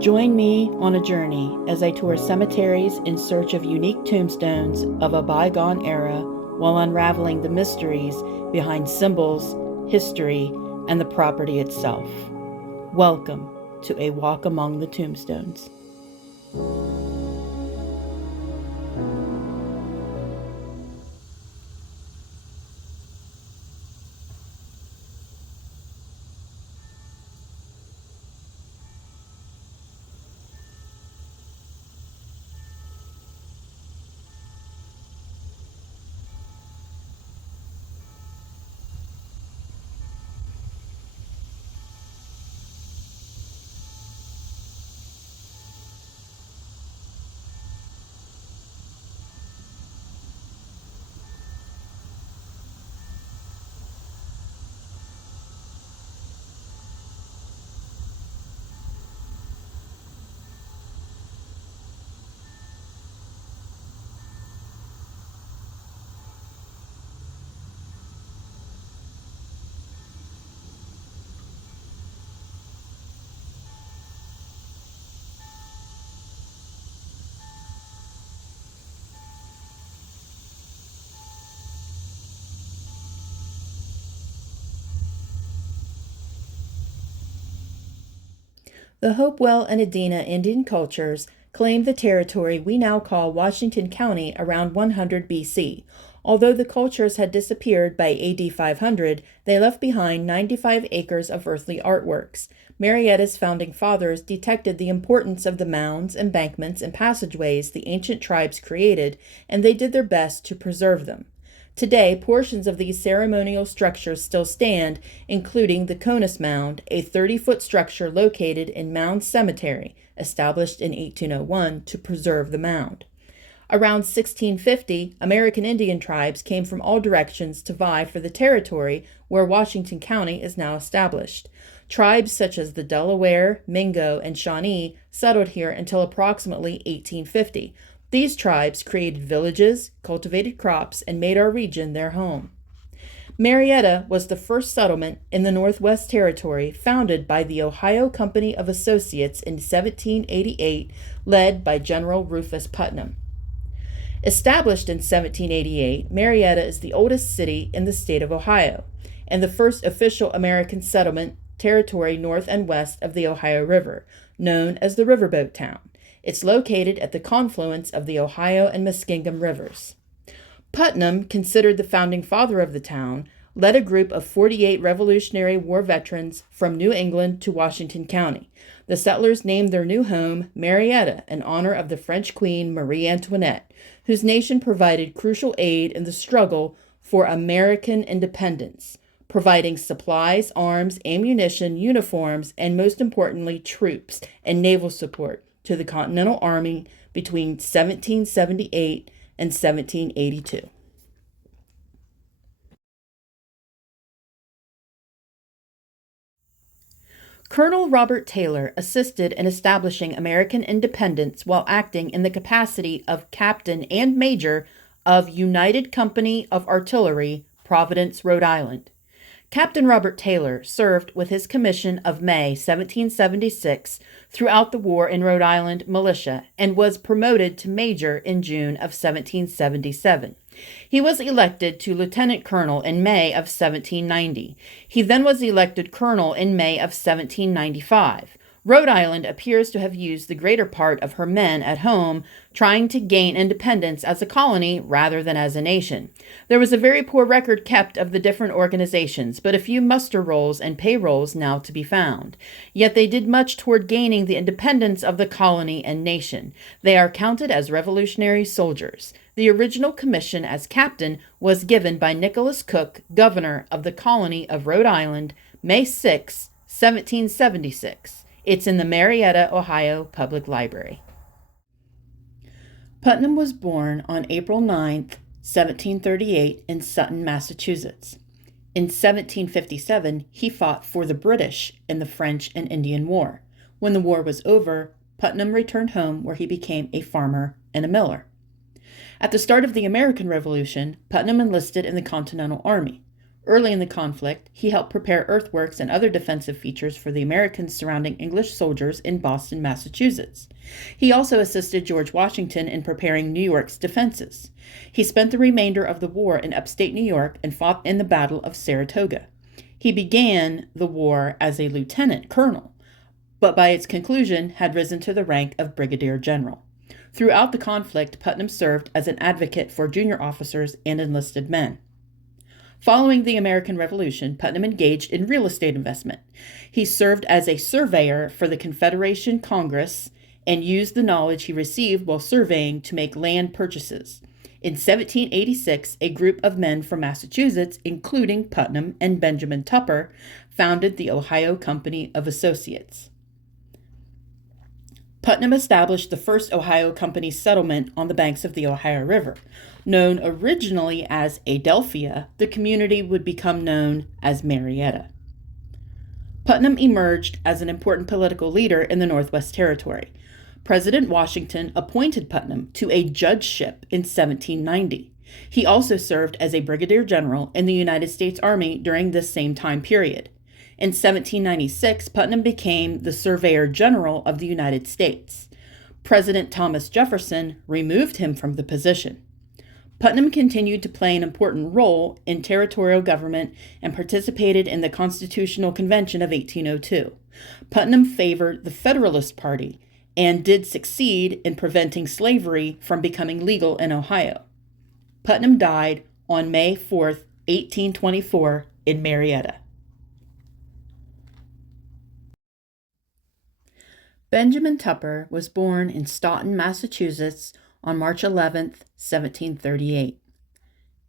Join me on a journey as I tour cemeteries in search of unique tombstones of a bygone era while unraveling the mysteries behind symbols, history, and the property itself. Welcome to A Walk Among the Tombstones. The Hopewell and Adena Indian cultures claimed the territory we now call Washington County around 100 BC. Although the cultures had disappeared by AD 500, they left behind 95 acres of earthly artworks. Marietta's founding fathers detected the importance of the mounds, embankments, and passageways the ancient tribes created, and they did their best to preserve them. Today, portions of these ceremonial structures still stand, including the Conus Mound, a 30-foot structure located in Mound Cemetery, established in 1801 to preserve the mound. Around 1650, American Indian tribes came from all directions to vie for the territory where Washington County is now established. Tribes such as the Delaware, Mingo, and Shawnee settled here until approximately 1850. These tribes created villages, cultivated crops, and made our region their home. Marietta was the first settlement in the Northwest Territory, founded by the Ohio Company of Associates in 1788, led by General Rufus Putnam. Established in 1788, Marietta is the oldest city in the state of Ohio, and the first official American settlement territory north and west of the Ohio River, known as the Riverboat Town. It's located at the confluence of the Ohio and Muskingum rivers. Putnam, considered the founding father of the town, led a group of 48 Revolutionary War veterans from New England to Washington County. The settlers named their new home Marietta in honor of the French Queen Marie Antoinette, whose nation provided crucial aid in the struggle for American independence, providing supplies, arms, ammunition, uniforms, and most importantly, troops and naval support to the Continental Army between 1778 and 1782. Colonel Robert Taylor assisted in establishing American independence while acting in the capacity of captain and major of United Company of Artillery, Providence, Rhode Island. Captain Robert Taylor served with his commission of May 1776 throughout the war in Rhode Island militia and was promoted to major in June of 1777. He was elected to lieutenant colonel in May of 1790. He then was elected colonel in May of 1795. Rhode Island appears to have used the greater part of her men at home, trying to gain independence as a colony rather than as a nation. There was a very poor record kept of the different organizations, but a few muster rolls and payrolls now to be found. Yet they did much toward gaining the independence of the colony and nation. They are counted as revolutionary soldiers. The original commission as captain was given by Nicholas Cook, governor of the colony of Rhode Island, May 6, 1776. It's in the Marietta, Ohio Public Library. Putnam was born on April 9, 1738, in Sutton, Massachusetts. In 1757, he fought for the British in the French and Indian War. When the war was over, Putnam returned home where he became a farmer and a miller. At the start of the American Revolution, Putnam enlisted in the Continental Army. Early in the conflict, he helped prepare earthworks and other defensive features for the Americans surrounding English soldiers in Boston, Massachusetts. He also assisted George Washington in preparing New York's defenses. He spent the remainder of the war in upstate New York and fought in the Battle of Saratoga. He began the war as a lieutenant colonel, but by its conclusion had risen to the rank of brigadier general. Throughout the conflict, Putnam served as an advocate for junior officers and enlisted men. Following the American Revolution, Putnam engaged in real estate investment. He served as a surveyor for the Confederation Congress and used the knowledge he received while surveying to make land purchases. In 1786, a group of men from Massachusetts, including Putnam and Benjamin Tupper, founded the Ohio Company of Associates. Putnam established the first Ohio Company settlement on the banks of the Ohio River. Known originally as Adelphia, the community would become known as Marietta. Putnam emerged as an important political leader in the Northwest Territory. President Washington appointed Putnam to a judgeship in 1790. He also served as a brigadier general in the United States Army during this same time period. In 1796, Putnam became the Surveyor General of the United States. President Thomas Jefferson removed him from the position. Putnam continued to play an important role in territorial government and participated in the Constitutional Convention of 1802. Putnam favored the Federalist Party and did succeed in preventing slavery from becoming legal in Ohio. Putnam died on May 4, 1824, in Marietta. Benjamin Tupper was born in Stoughton, Massachusetts, on March 11, 1738.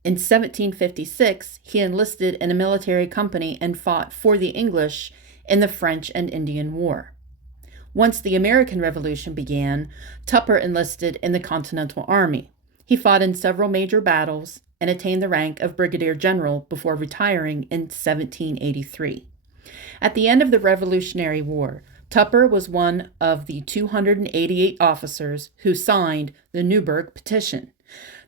In 1756, he enlisted in a military company and fought for the English in the French and Indian War. Once the American Revolution began, Tupper enlisted in the Continental Army. He fought in several major battles and attained the rank of brigadier general before retiring in 1783. At the end of the Revolutionary War, Tupper was one of the 288 officers who signed the Newburgh Petition.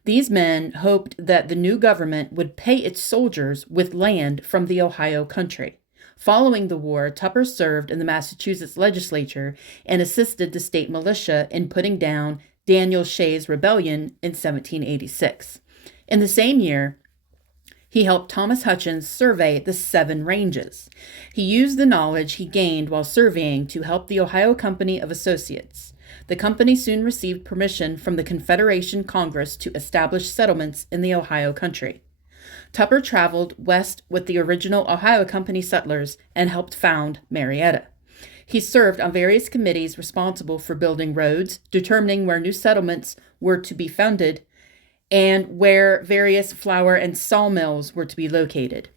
These men hoped that the new government would pay its soldiers with land from the Ohio country. Following the war, Tupper served in the Massachusetts legislature and assisted the state militia in putting down Daniel Shays' rebellion in 1786. In the same year, he helped Thomas Hutchins survey the 7 ranges. He used the knowledge he gained while surveying to help the Ohio Company of Associates. The company soon received permission from the Confederation Congress to establish settlements in the Ohio country. Tupper traveled west with the original Ohio Company settlers and helped found Marietta. He served on various committees responsible for building roads, determining where new settlements were to be founded, and where various flour and sawmills were to be located.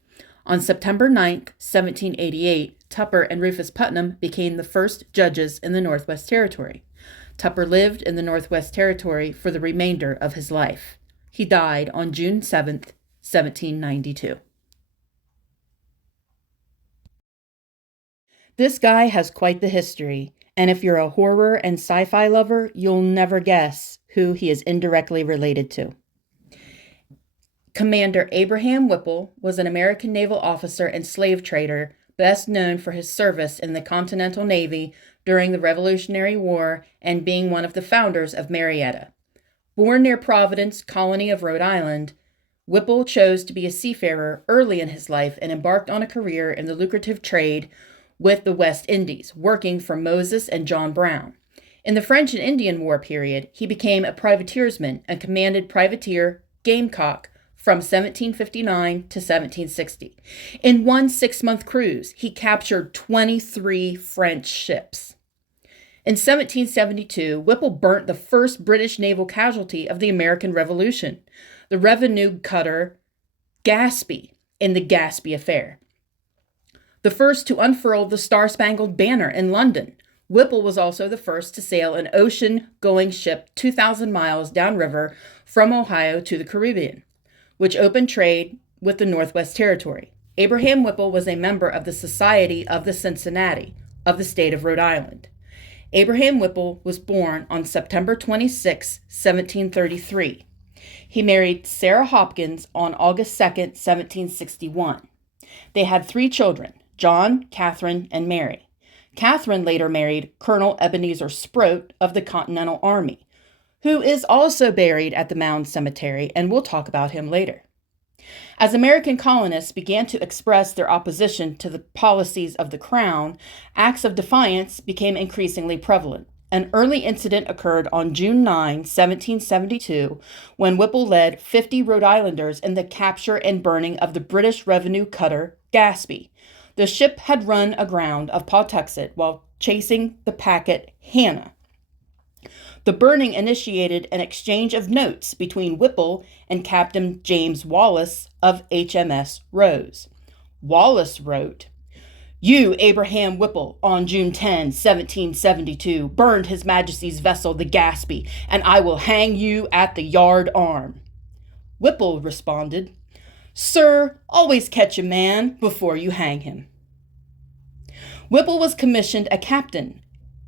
On September 9, 1788, Tupper and Rufus Putnam became the first judges in the Northwest Territory. Tupper lived in the Northwest Territory for the remainder of his life. He died on June 7, 1792. This guy has quite the history, and if you're a horror and sci-fi lover, you'll never guess who he is indirectly related to. Commander Abraham Whipple was an American naval officer and slave trader, best known for his service in the Continental Navy during the Revolutionary War and being one of the founders of Marietta. Born near Providence, colony of Rhode Island, Whipple chose to be a seafarer early in his life and embarked on a career in the lucrative trade with the West Indies, working for Moses and John Brown. In the French and Indian War period, he became a privateersman and commanded privateer Gamecock from 1759 to 1760. In one 6-month cruise, he captured 23 French ships. In 1772, Whipple burnt the first British naval casualty of the American Revolution, the revenue cutter Gaspee, in the Gaspee Affair. The first to unfurl the Star-Spangled Banner in London, Whipple was also the first to sail an ocean-going ship 2,000 miles downriver from Ohio to the Caribbean, which opened trade with the Northwest Territory. Abraham Whipple was a member of the Society of the Cincinnati of the state of Rhode Island. Abraham Whipple was born on September 26, 1733. He married Sarah Hopkins on August 2, 1761. They had 3 children, John, Catherine, and Mary. Catherine later married Colonel Ebenezer Sproat of the Continental Army, who is also buried at the Mound Cemetery, and we'll talk about him later. As American colonists began to express their opposition to the policies of the Crown, acts of defiance became increasingly prevalent. An early incident occurred on June 9, 1772, when Whipple led 50 Rhode Islanders in the capture and burning of the British revenue cutter Gaspee. The ship had run aground of Pawtuxet while chasing the packet Hannah. The burning initiated an exchange of notes between Whipple and Captain James Wallace of HMS Rose. Wallace wrote, "You, Abraham Whipple, on June 10, 1772, burned His Majesty's vessel, the Gaspee, and I will hang you at the yard arm." Whipple responded, "Sir, always catch a man before you hang him." Whipple was commissioned a captain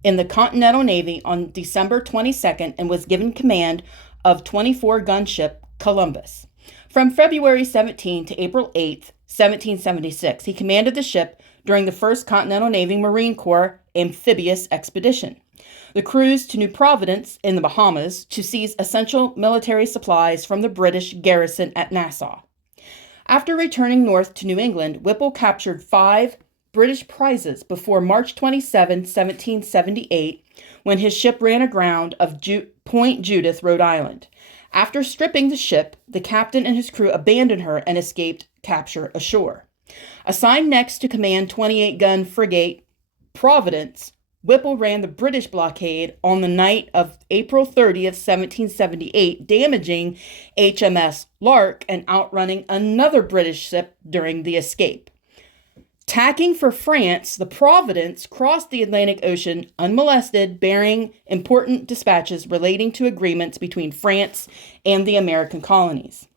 in the Continental Navy on December 22nd and was given command of 24-gun ship Columbus. From February 17 to April 8, 1776, he commanded the ship during the First Continental Navy Marine Corps amphibious expedition. The cruise to New Providence in the Bahamas to seize essential military supplies from the British garrison at Nassau. After returning north to New England, Whipple captured 5 British prizes before March 27, 1778, when his ship ran aground of Point Judith, Rhode Island. After stripping the ship, the captain and his crew abandoned her and escaped capture ashore. Assigned next to command 28-gun frigate Providence, Whipple ran the British blockade on the night of April 30th, 1778, damaging HMS Lark and outrunning another British ship during the escape. Tacking for France, the Providence crossed the Atlantic Ocean unmolested, bearing important dispatches relating to agreements between France and the American colonies.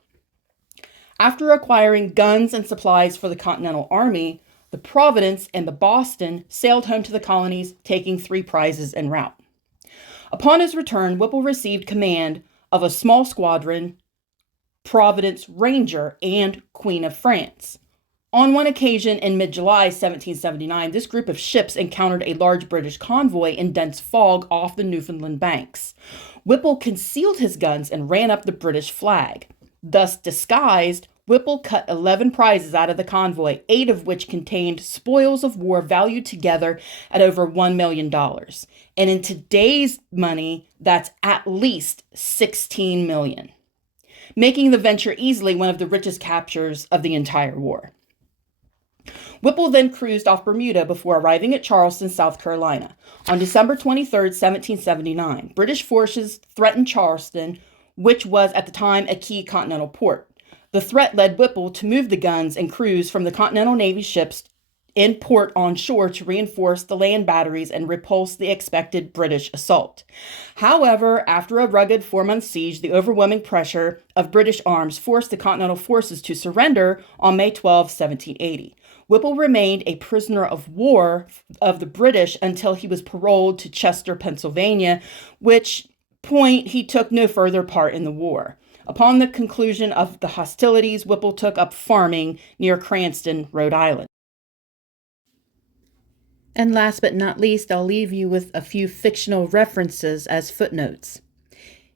After acquiring guns and supplies for the Continental Army, the Providence and the Boston sailed home to the colonies, taking 3 prizes en route. Upon his return, Whipple received command of a small squadron, Providence Ranger and Queen of France. On one occasion in mid-July 1779, this group of ships encountered a large British convoy in dense fog off the Newfoundland banks. Whipple concealed his guns and ran up the British flag. Thus disguised, Whipple cut 11 prizes out of the convoy, 8 of which contained spoils of war valued together at over $1 million. And in today's money, that's at least $16 million, making the venture easily one of the richest captures of the entire war. Whipple then cruised off Bermuda before arriving at Charleston, South Carolina. On December 23, 1779, British forces threatened Charleston, which was at the time a key continental port. The threat led Whipple to move the guns and crews from the Continental Navy ships in port on shore to reinforce the land batteries and repulse the expected British assault. However, after a rugged 4-month siege, the overwhelming pressure of British arms forced the Continental forces to surrender on May 12, 1780. Whipple remained a prisoner of war of the British until he was paroled to Chester, Pennsylvania, which point he took no further part in the war. Upon the conclusion of the hostilities, Whipple took up farming near Cranston, Rhode Island. And last but not least, I'll leave you with a few fictional references as footnotes.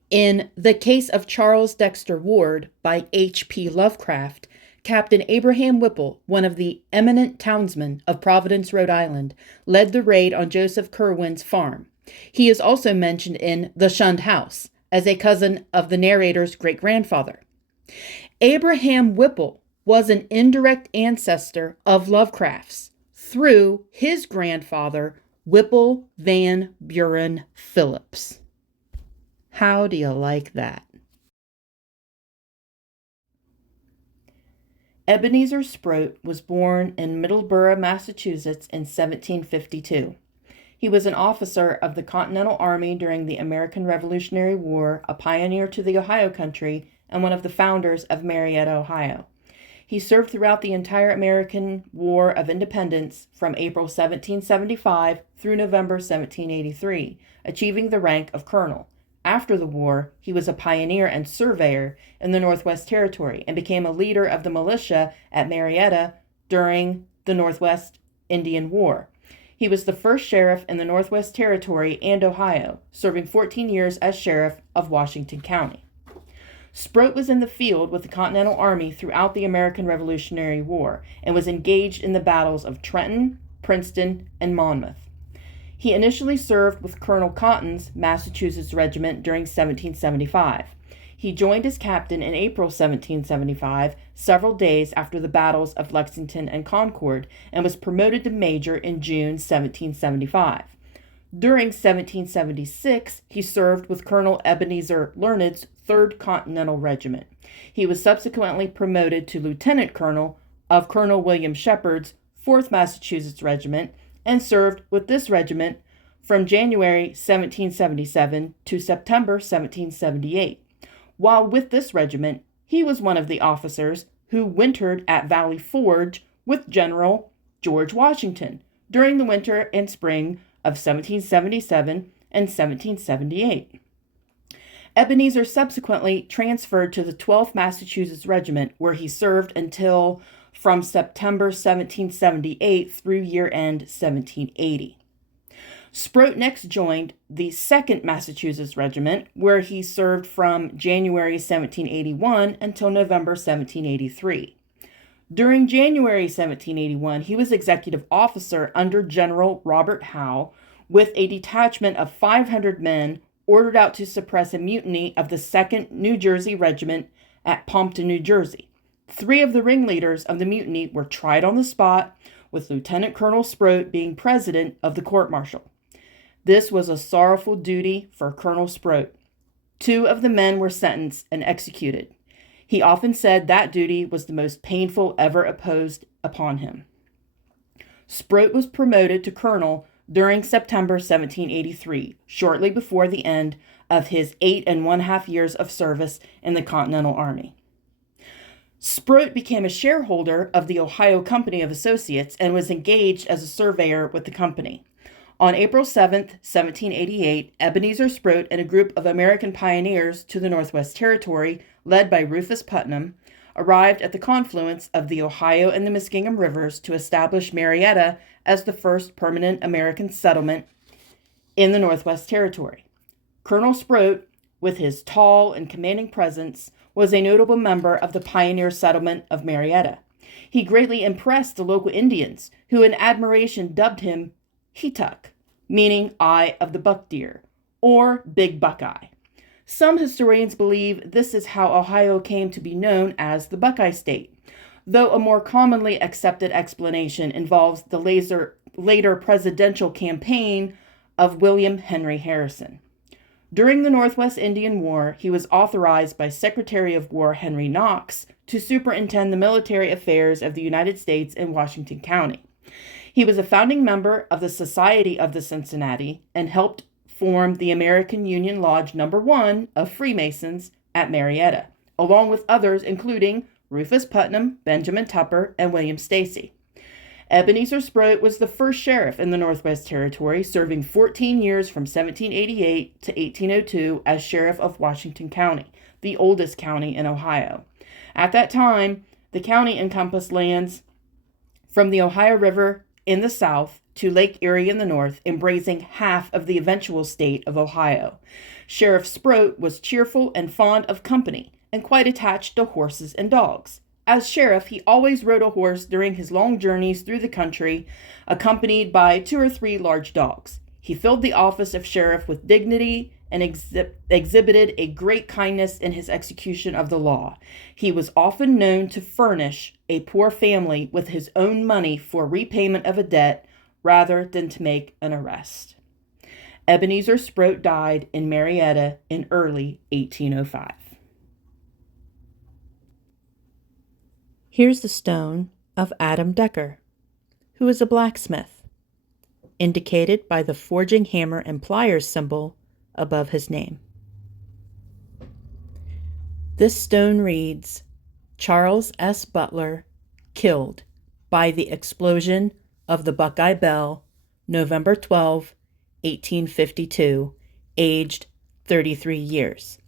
In The Case of Charles Dexter Ward by H.P. Lovecraft, Captain Abraham Whipple, one of the eminent townsmen of Providence, Rhode Island, led the raid on Joseph Kerwin's farm. He is also mentioned in The Shunned House as a cousin of the narrator's great-grandfather. Abraham Whipple was an indirect ancestor of Lovecraft's through his grandfather, Whipple Van Buren Phillips. How do you like that? Ebenezer Sproat was born in Middleborough, Massachusetts in 1752. He was an officer of the Continental Army during the American Revolutionary War, a pioneer to the Ohio country, and one of the founders of Marietta, Ohio. He served throughout the entire American War of Independence from April 1775 through November 1783, achieving the rank of colonel. After the war, he was a pioneer and surveyor in the Northwest Territory and became a leader of the militia at Marietta during the Northwest Indian War. He was the first sheriff in the Northwest Territory and Ohio, serving 14 years as sheriff of Washington County. Sproat was in the field with the Continental Army throughout the American Revolutionary War and was engaged in the battles of Trenton, Princeton, and Monmouth. He initially served with Colonel Cotton's Massachusetts Regiment during 1775. He joined as captain in April 1775, several days after the battles of Lexington and Concord, and was promoted to major in June 1775. During 1776, he served with Colonel Ebenezer Learned's 3rd Continental Regiment. He was subsequently promoted to lieutenant colonel of Colonel William Shepard's 4th Massachusetts Regiment and served with this regiment from January 1777 to September 1778. While with this regiment, he was one of the officers who wintered at Valley Forge with General George Washington during the winter and spring of 1777 and 1778. Ebenezer subsequently transferred to the 12th Massachusetts Regiment, where he served until from September 1778 through year-end 1780. Sproat next joined the 2nd Massachusetts Regiment, where he served from January 1781 until November 1783. During January 1781, he was executive officer under General Robert Howe, with a detachment of 500 men ordered out to suppress a mutiny of the 2nd New Jersey Regiment at Pompton, New Jersey. 3 of the ringleaders of the mutiny were tried on the spot, with Lieutenant Colonel Sproat being president of the court-martial. This was a sorrowful duty for Colonel Sproat. 2 of the men were sentenced and executed. He often said that duty was the most painful ever imposed upon him. Sproat was promoted to colonel during September 1783, shortly before the end of his 8½ years of service in the Continental Army. Sproat became a shareholder of the Ohio Company of Associates and was engaged as a surveyor with the company. On April 7, 1788, Ebenezer Sproat and a group of American pioneers to the Northwest Territory, led by Rufus Putnam, arrived at the confluence of the Ohio and the Muskingum Rivers to establish Marietta as the first permanent American settlement in the Northwest Territory. Colonel Sproat, with his tall and commanding presence, was a notable member of the pioneer settlement of Marietta. He greatly impressed the local Indians, who in admiration dubbed him Hetuck, meaning eye of the buck deer, or Big Buckeye. Some historians believe this is how Ohio came to be known as the Buckeye State, though a more commonly accepted explanation involves the later presidential campaign of William Henry Harrison. During the Northwest Indian War, he was authorized by Secretary of War Henry Knox to superintend the military affairs of the United States in Washington County. He was a founding member of the Society of the Cincinnati and helped form the American Union Lodge No. 1 of Freemasons at Marietta, along with others including Rufus Putnam, Benjamin Tupper, and William Stacy. Ebenezer Sproat was the first sheriff in the Northwest Territory, serving 14 years from 1788 to 1802 as sheriff of Washington County, the oldest county in Ohio. At that time, the county encompassed lands from the Ohio River in the south to Lake Erie in the north, embracing half of the eventual state of Ohio. Sheriff Sproat was cheerful and fond of company, and quite attached to horses and dogs. As sheriff, he always rode a horse during his long journeys through the country, accompanied by 2 or 3 large dogs. He filled the office of sheriff with dignity and exhibited a great kindness in his execution of the law. He was often known to furnish a poor family with his own money for repayment of a debt rather than to make an arrest. Ebenezer Sproat died in Marietta in early 1805. Here's the stone of Adam Decker, who is a blacksmith, indicated by the forging hammer and pliers symbol above his name. This stone reads, Charles S. Butler, killed by the explosion of the Buckeye Bell, November 12, 1852, aged 33 years.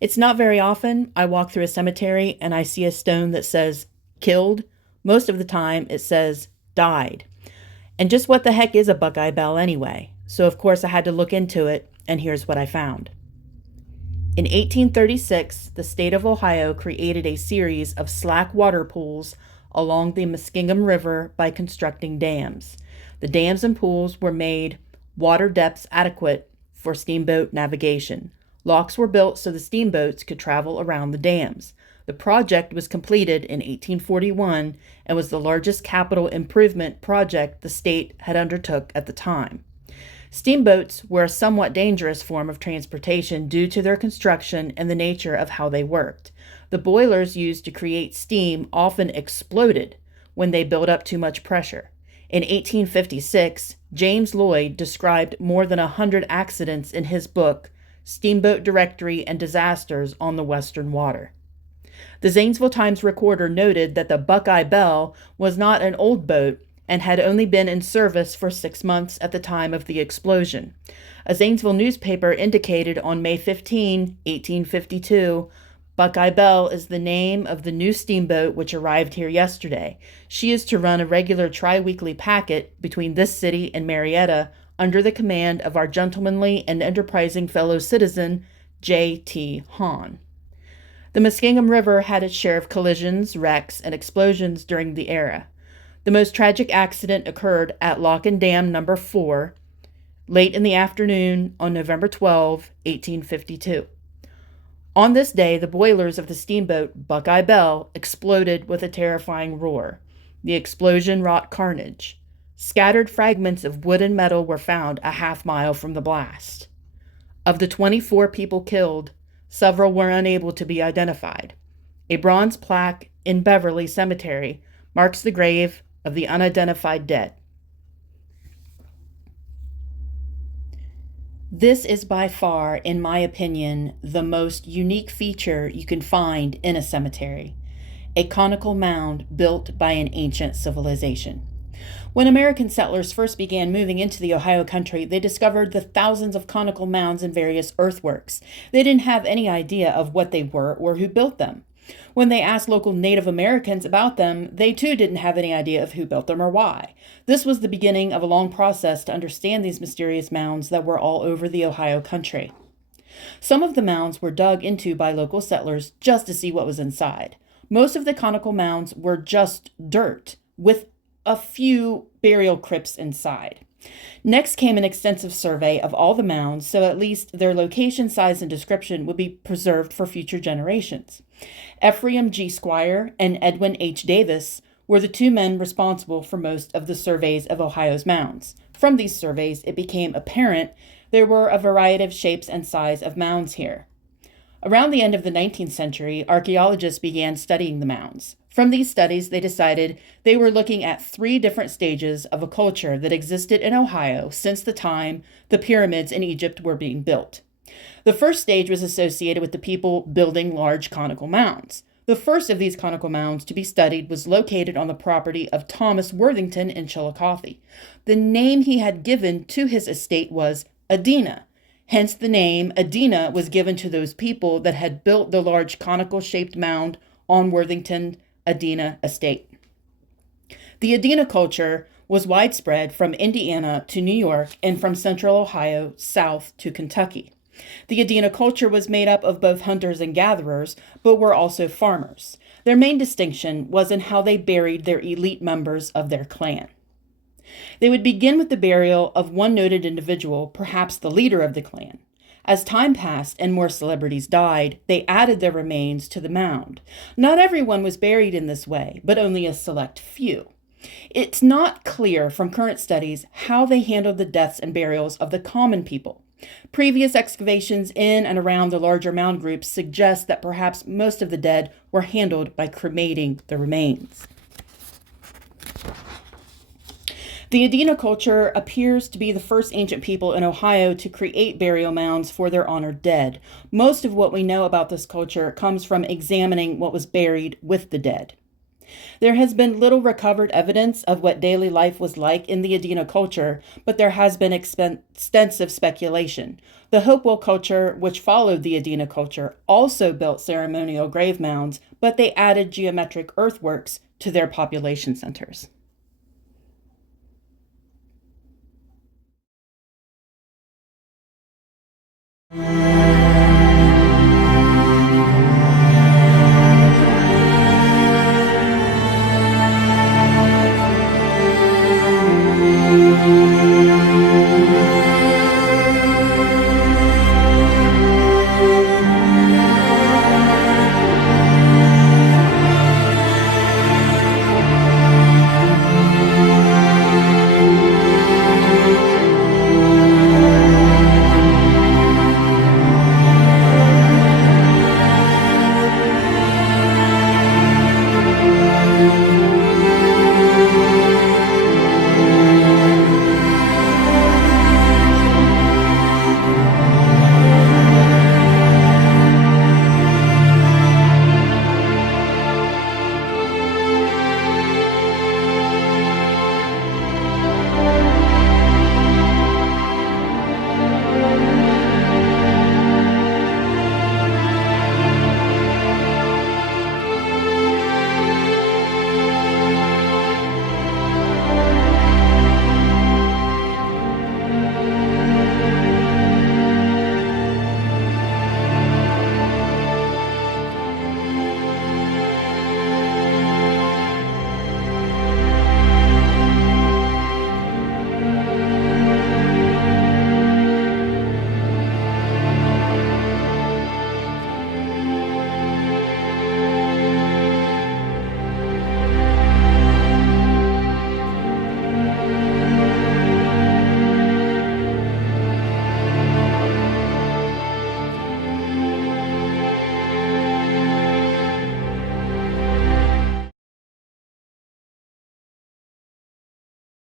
It's not very often I walk through a cemetery and I see a stone that says killed Most of the time it says died. And just what the heck is a Buckeye Bell anyway? So of course I had to look into it, and here's what I found. In 1836, the state of Ohio created a series of slack water pools along the Muskingum River by constructing dams. The dams and pools were made water depths adequate for steamboat navigation. Locks were built so the steamboats could travel around the dams. The project was completed in 1841 and was the largest capital improvement project the state had undertook at the time. Steamboats were a somewhat dangerous form of transportation due to their construction and the nature of how they worked. The boilers used to create steam often exploded when they built up too much pressure. In 1856, James Lloyd described more than 100 accidents in his book, Steamboat Directory and Disasters on the Western Water. The Zanesville Times recorder noted that the Buckeye Bell was not an old boat and had only been in service for 6 months at the time of the explosion. A Zanesville newspaper indicated on May 15, 1852, Buckeye Bell is the name of the new steamboat which arrived here yesterday. She is to run a regular tri-weekly packet between this city and Marietta under the command of our gentlemanly and enterprising fellow citizen, J.T. Hahn. The Muskingum River had its share of collisions, wrecks, and explosions during the era. The most tragic accident occurred at Lock and Dam No. 4, late in the afternoon on November 12, 1852. On this day, the boilers of the steamboat Buckeye Bell exploded with a terrifying roar. The explosion wrought carnage. Scattered fragments of wood and metal were found a half-mile from the blast. Of the 24 people killed, several were unable to be identified. A bronze plaque in Beverly Cemetery marks the grave of the unidentified dead. This is by far, in my opinion, the most unique feature you can find in a cemetery, a conical mound built by an ancient civilization. When American settlers first began moving into the Ohio country, they discovered the thousands of conical mounds and various earthworks. They didn't have any idea of what they were or who built them. When they asked local Native Americans about them, they too didn't have any idea of who built them or why. This was the beginning of a long process to understand these mysterious mounds that were all over the Ohio country. Some of the mounds were dug into by local settlers just to see what was inside. Most of the conical mounds were just dirt, with a few burial crypts inside. Next came an extensive survey of all the mounds, so at least their location, size, and description would be preserved for future generations. Ephraim G. Squire and Edwin H. Davis were the two men responsible for most of the surveys of Ohio's mounds. From these surveys, it became apparent there were a variety of shapes and size of mounds here. Around the end of the 19th century, archaeologists began studying the mounds. From these studies, they decided they were looking at 3 different stages of a culture that existed in Ohio since the time the pyramids in Egypt were being built. The first stage was associated with the people building large conical mounds. The first of these conical mounds to be studied was located on the property of Thomas Worthington in Chillicothe. The name he had given to his estate was Adena. Hence the name Adena was given to those people that had built the large conical-shaped mound on Worthington Adena estate. The Adena culture was widespread from Indiana to New York and from central Ohio south to Kentucky. The Adena culture was made up of both hunters and gatherers, but were also farmers. Their main distinction was in how they buried their elite members of their clan. They would begin with the burial of one noted individual, perhaps the leader of the clan. As time passed and more celebrities died, they added their remains to the mound. Not everyone was buried in this way, but only a select few. It's not clear from current studies how they handled the deaths and burials of the common people. Previous excavations in and around the larger mound groups suggest that perhaps most of the dead were handled by cremating the remains. The Adena culture appears to be the first ancient people in Ohio to create burial mounds for their honored dead. Most of what we know about this culture comes from examining what was buried with the dead. There has been little recovered evidence of what daily life was like in the Adena culture, but there has been extensive speculation. The Hopewell culture, which followed the Adena culture, also built ceremonial grave mounds, but they added geometric earthworks to their population centers.